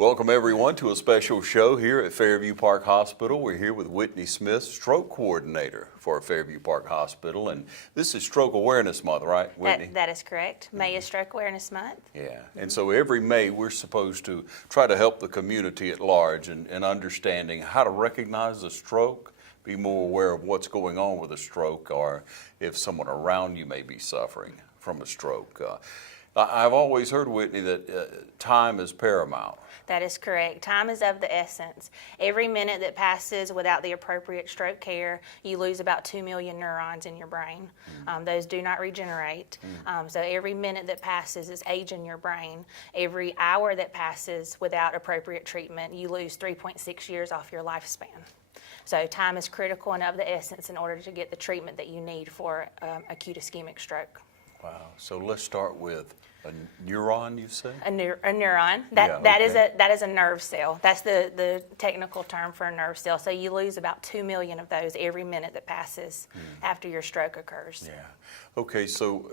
Welcome everyone to a special show here at Fairview Park Hospital. We're here with Whitney Smith, stroke coordinator for Fairview Park Hospital, and this is Stroke Awareness Month, right, Whitney? That is correct. May is Stroke Awareness Month. Yeah, and so every May we're supposed to try to help the community at large in understanding how to recognize a stroke, be more aware of what's going on with a stroke, or if someone around you may be suffering from a stroke. I've always heard, Whitney, that time is paramount. That is correct. Time is of the essence. Every minute that passes without the appropriate stroke care, you lose about 2 million neurons in your brain. Those do not regenerate. So every minute that passes is age in your brain. Every hour that passes without appropriate treatment, you lose 3.6 years off your lifespan. So time is critical and of the essence in order to get the treatment that you need for acute ischemic stroke. Wow. So let's start with a neuron, you say? A neuron. That is a nerve cell. That's the technical term for a nerve cell. So you lose about 2 million of those every minute that passes after your stroke occurs. Yeah. Okay, so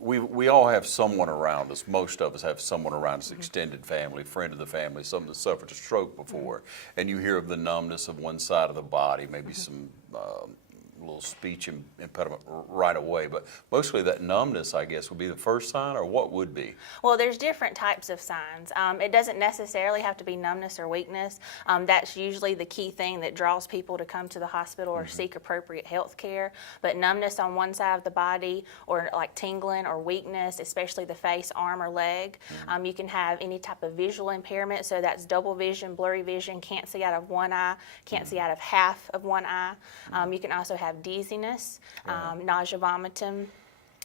we all have someone around us. Most of us have someone around us, extended family, friend of the family, someone that suffered a stroke before, and you hear of the numbness of one side of the body, maybe some little speech impediment right away, but mostly that numbness, I guess, would be the first sign, or what would be? Well, there's different types of signs. It doesn't necessarily have to be numbness or weakness. That's usually the key thing that draws people to come to the hospital or seek appropriate health care. But numbness on one side of the body, or like tingling or weakness, especially the face, arm, or leg. You can have any type of visual impairment, so that's double vision, blurry vision, can't see out of one eye, can't see out of half of one eye. You can also have dizziness, nausea, vomiting,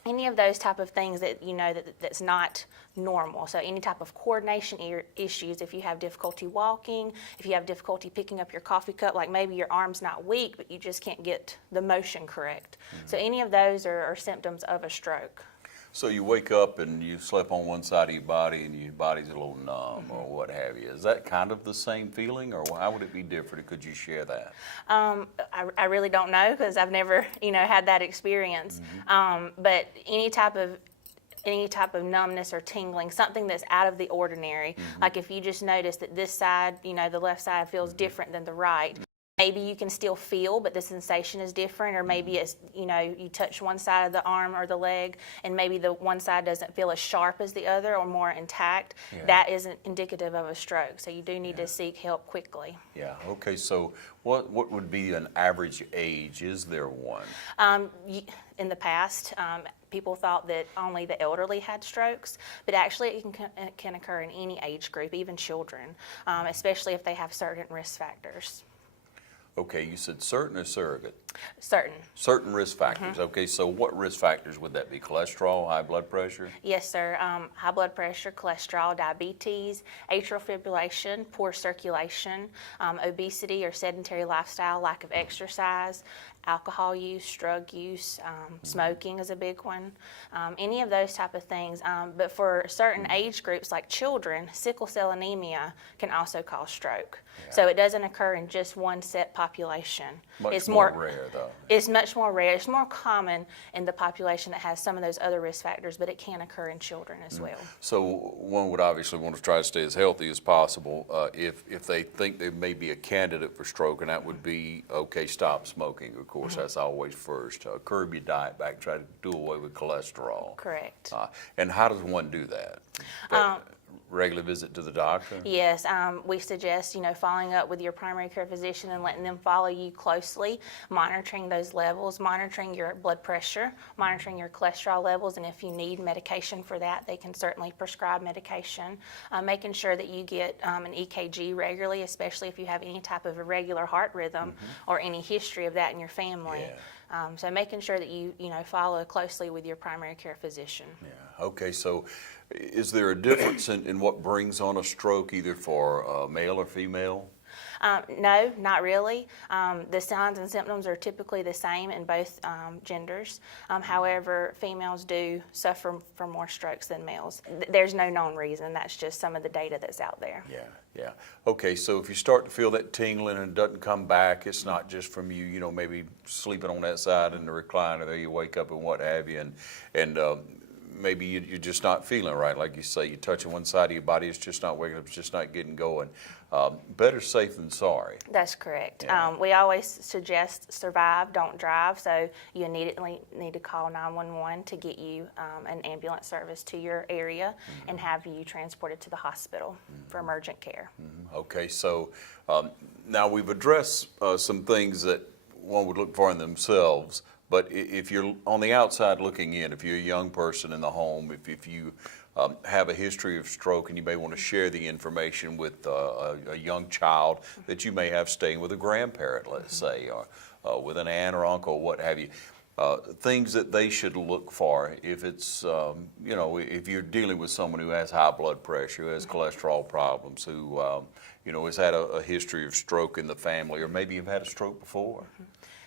any of those type of things that you know that's not normal. So any type of coordination issues, if you have difficulty walking, if you have difficulty picking up your coffee cup, like maybe your arm's not weak, but you just can't get the motion correct. So any of those are symptoms of a stroke. So you wake up and you sleep on one side of your body and your body's a little numb or what have you. Is that kind of the same feeling, or how would it be different? Could you share that? I really don't know, because I've never had that experience. But any type of numbness or tingling, something that's out of the ordinary, like if you just notice that this side, the left side feels different than the right. Maybe you can still feel, but the sensation is different, or maybe it's, you touch one side of the arm or the leg, and maybe the one side doesn't feel as sharp as the other or more intact. That isn't indicative of a stroke, so you do need to seek help quickly. Yeah, okay, so what would be an average age? Is there one? In the past, people thought that only the elderly had strokes, but actually it can occur in any age group, even children, especially if they have certain risk factors. Okay, you said certain or surrogate? Certain. Certain risk factors. Okay, so what risk factors would that be? Cholesterol, high blood pressure? Yes, sir. High blood pressure, cholesterol, diabetes, atrial fibrillation, poor circulation, obesity or sedentary lifestyle, lack of exercise, alcohol use, drug use, smoking is a big one, any of those type of things. But for certain age groups like children, sickle cell anemia can also cause stroke. So it doesn't occur in just one set population. It's more rare, though. It's much more rare. It's more common in the population that has some of those other risk factors, but it can occur in children as well. So one would obviously want to try to stay as healthy as possible. If they think they may be a candidate for stroke, and that would be, okay, stop smoking, of course, that's always first. Curb your diet back, try to do away with cholesterol. Correct. And how does one do that? Regular visit to the doctor? Yes, we suggest, following up with your primary care physician and letting them follow you closely, monitoring those levels, monitoring your blood pressure, monitoring your cholesterol levels, and if you need medication for that, they can certainly prescribe medication. Making sure that you get an EKG regularly, especially if you have any type of irregular heart rhythm or any history of that in your family. So making sure that you follow closely with your primary care physician. Yeah. Okay. So, is there a difference in what brings on a stroke, either for male or female? No, not really. The signs and symptoms are typically the same in both genders. However, females do suffer from more strokes than males. There's no known reason. That's just some of the data that's out there. Yeah. Okay, so if you start to feel that tingling and it doesn't come back, it's not just from you, maybe sleeping on that side in the recliner there, you wake up and what have you, and maybe you're just not feeling right. Like you say, you're touching one side of your body, it's just not waking up, it's just not getting going. Better safe than sorry. That's correct. Yeah. We always suggest survive, don't drive, so you immediately need to call 911 to get you an ambulance service to your area and have you transported to the hospital for emergent care. Okay, so now we've addressed some things that one would look for in themselves, but if you're on the outside looking in, if you're a young person in the home, if you have a history of stroke and you may want to share the information with a young child that you may have staying with a grandparent, let's say, or with an aunt or uncle, what have you, things that they should look for if it's, if you're dealing with someone who has high blood pressure, who has cholesterol problems, who, has had a history of stroke in the family, or maybe you've had a stroke before.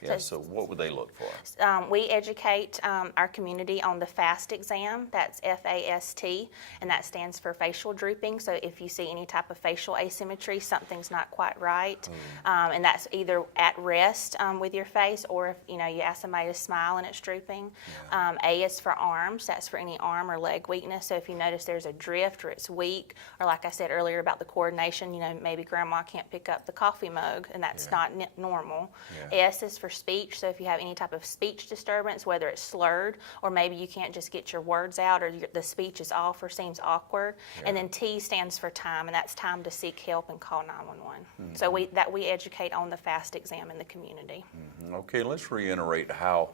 Yeah, so what would they look for? We educate our community on the FAST exam. That's F-A-S-T, and that stands for facial drooping. So if you see any type of facial asymmetry, something's not quite right, and that's either at rest with your face, or if you ask somebody to smile and it's drooping. Yeah. A is for arms. That's for any arm or leg weakness. So if you notice there's a drift or it's weak, or like I said earlier about the coordination, maybe grandma can't pick up the coffee mug, and that's not normal. Yeah. S is for speech. So if you have any type of speech disturbance, whether it's slurred or maybe you can't just get your words out, or the speech is off or seems awkward. Yeah. And then T stands for time, and that's time to seek help and call 911. So we educate on the FAST exam in the community. Okay, let's reiterate how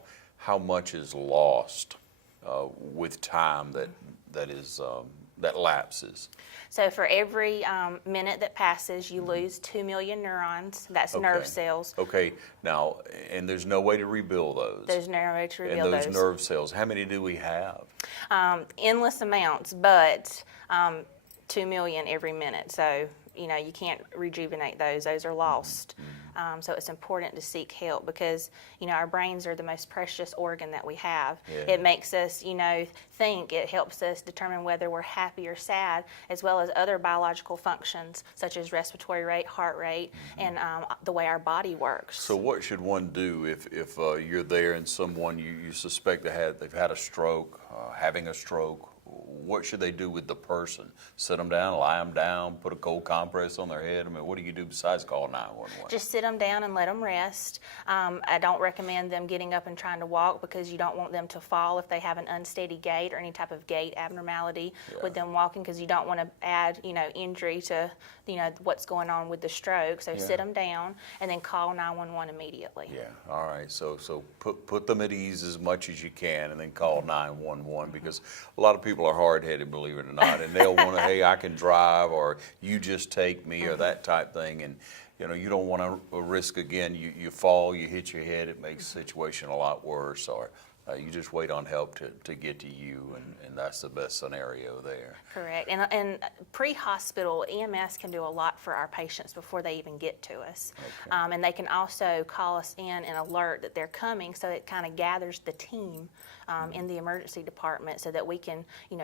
much is lost with time that lapses. So for every minute that passes, you lose 2 million neurons. That's nerve cells. Okay, now, and there's no way to rebuild those. There's no way to rebuild those. And those nerve cells, how many do we have? Endless amounts, but 2 million every minute. So, you can't rejuvenate those. Those are lost. So it's important to seek help because, our brains are the most precious organ that we have. Yeah. It makes us, think. It helps us determine whether we're happy or sad, as well as other biological functions such as respiratory rate, heart rate, and the way our body works. So what should one do if you're there and someone you suspect they've had a stroke, having a stroke? What should they do with the person? Sit them down, lie them down, put a cold compress on their head? I mean, what do you do besides call 911? Just sit them down and let them rest. I don't recommend them getting up and trying to walk because you don't want them to fall if they have an unsteady gait or any type of gait abnormality with them walking, because you don't want to add, injury to, what's going on with the stroke. So sit them down and then call 911 immediately. Yeah, all right. So put them at ease as much as you can and then call 911 because a lot of people are hard-headed, believe it or not, and they'll want to, hey, I can drive, or you just take me, or that type thing, and you don't want to risk, again, you fall, you hit your head, it makes the situation a lot worse, or you just wait on help to get to you, and that's the best scenario there. Correct. And pre-hospital, EMS can do a lot for our patients before they even get to us. Okay. And they can also call us in and alert that they're coming, so it kind of gathers the team in the emergency department so that we can,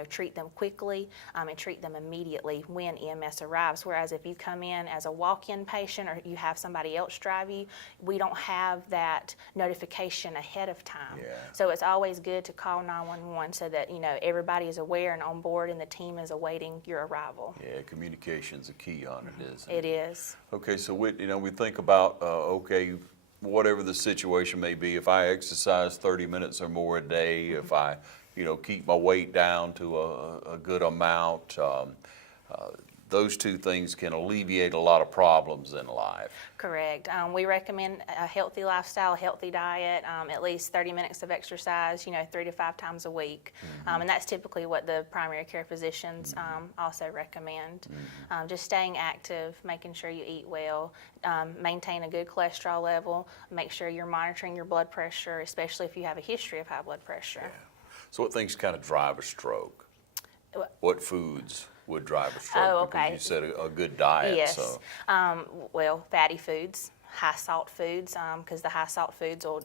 treat them quickly and treat them immediately when EMS arrives. Whereas if you come in as a walk-in patient or you have somebody else drive you, we don't have that notification ahead of time. Yeah. So it's always good to call 911 so that, everybody is aware and on board and the team is awaiting your arrival. Yeah, communication's a key on it, isn't it? It is. Okay, so we think about, whatever the situation may be, if I exercise 30 minutes or more a day, if I, keep my weight down to a good amount, those two things can alleviate a lot of problems in life. Correct. We recommend a healthy lifestyle, a healthy diet, at least 30 minutes of exercise, 3 to 5 times a week. And that's typically what the primary care physicians also recommend. Just staying active, making sure you eat well, maintain a good cholesterol level, make sure you're monitoring your blood pressure, especially if you have a history of high blood pressure. Yeah. So what things kind of drive a stroke? What foods would drive a stroke? Oh, okay. Because you said a good diet. Yes. So. Well, fatty foods, high salt foods, because the high salt foods will,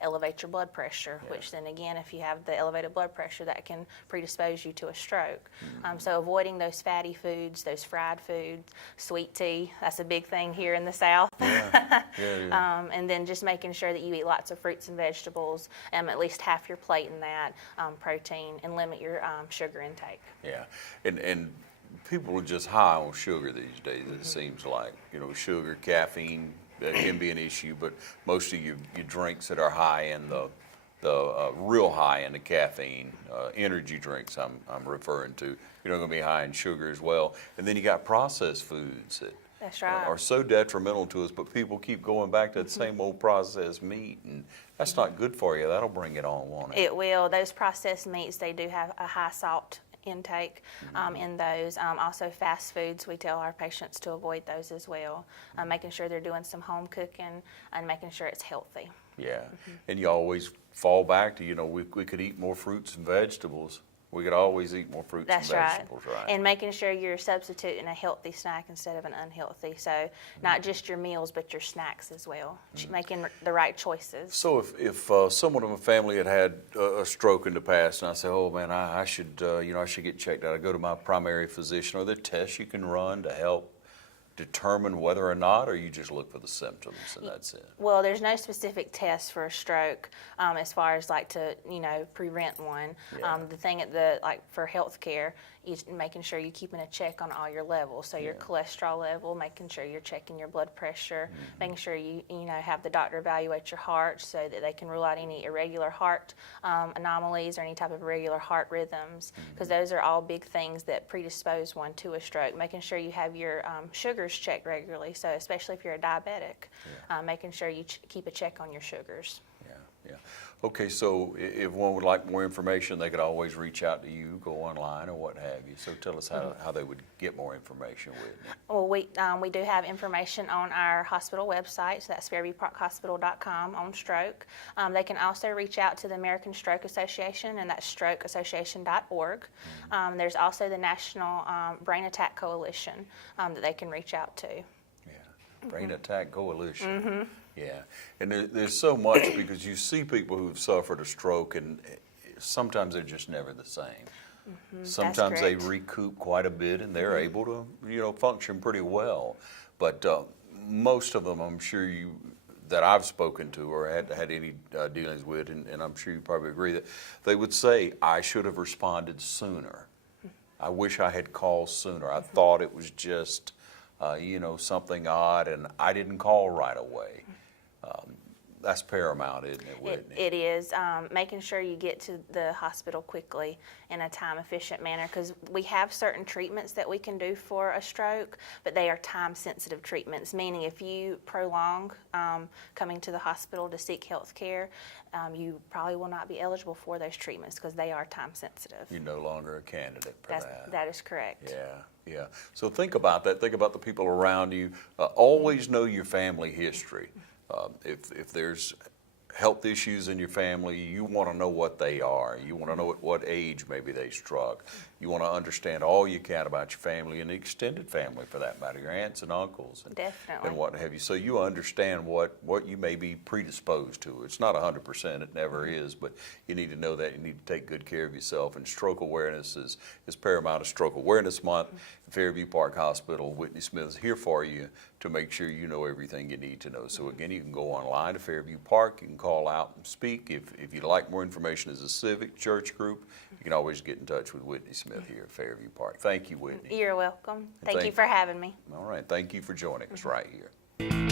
elevate your blood pressure, which then again, if you have the elevated blood pressure, that can predispose you to a stroke. So avoiding those fatty foods, those fried foods, sweet tea, that's a big thing here in the South. And then just making sure that you eat lots of fruits and vegetables, at least half your plate in that, protein, and limit your sugar intake. Yeah, and people are just high on sugar these days, it seems like. Sugar, caffeine, that can be an issue, but most of your drinks that are high in the real high in the caffeine, energy drinks I'm referring to, going to be high in sugar as well. And then you got processed foods that That's right. are so detrimental to us, but people keep going back to that same old processed meat, and that's not good for you. That'll bring it on, won't it? It will. Those processed meats, they do have a high salt intake in those. Also fast foods, we tell our patients to avoid those as well. Making sure they're doing some home cooking and making sure it's healthy. Yeah, and you always fall back to, we could eat more fruits and vegetables. We could always eat more fruits That's and vegetables, right? And making sure you're substituting a healthy snack instead of an unhealthy. So not just your meals, but your snacks as well. Making the right choices. So if someone in my family had a stroke in the past, and I say, oh man, I should get checked out. I go to my primary physician. Are there tests you can run to help determine whether or not, or you just look for the symptoms and that's it? Well, there's no specific test for a stroke as far as to prevent one. The thing for healthcare, making sure you're keeping a check on all your levels. So your cholesterol level, making sure you're checking your blood pressure, making sure you have the doctor evaluate your heart so that they can rule out any irregular heart anomalies or any type of irregular heart rhythms, because those are all big things that predispose one to a stroke. Making sure you have your sugars checked regularly, so especially if you're a diabetic, making sure you keep a check on your sugars. Yeah. Okay, so if one would like more information, they could always reach out to you, go online or what have you. So tell us how they would get more information, Whitney. Well, we do have information on our hospital website, so that's fairviewparkhospital.com on stroke. They can also reach out to the American Stroke Association, and that's strokeassociation.org. There's also the National Brain Attack Coalition that they can reach out to. Yeah, Brain Attack Coalition. Yeah, and there's so much, because you see people who've suffered a stroke, and sometimes they're just never the same. Sometimes they recoup quite a bit, and they're able to, function pretty well. But most of them, I'm sure that I've spoken to or had any dealings with, and I'm sure you probably agree, that they would say, I should have responded sooner. I wish I had called sooner. I thought it was just, something odd, and I didn't call right away. That's paramount, isn't it, Whitney? It is. Making sure you get to the hospital quickly in a time-efficient manner, because we have certain treatments that we can do for a stroke, but they are time-sensitive treatments, meaning if you prolong coming to the hospital to seek health care, you probably will not be eligible for those treatments because they are time-sensitive. You're no longer a candidate for that. That is correct. Yeah. So think about that. Think about the people around you. Always know your family history. If there's health issues in your family, you want to know what they are. You want to know at what age maybe they struck. You want to understand all you can about your family and the extended family, for that matter, your aunts and uncles and what have you. So you understand what you may be predisposed to. It's not 100%, it never is, but you need to know that. You need to take good care of yourself, and stroke awareness is paramount. Stroke Awareness Month. Fairview Park Hospital, Whitney Smith is here for you to make sure you know everything you need to know. So again, you can go online to Fairview Park. You can call out and speak. If you'd like more information as a civic church group, you can always get in touch with Whitney Smith here at Fairview Park. Thank you, Whitney. You're welcome. Thank you for having me. All right. Thank you for joining us right here.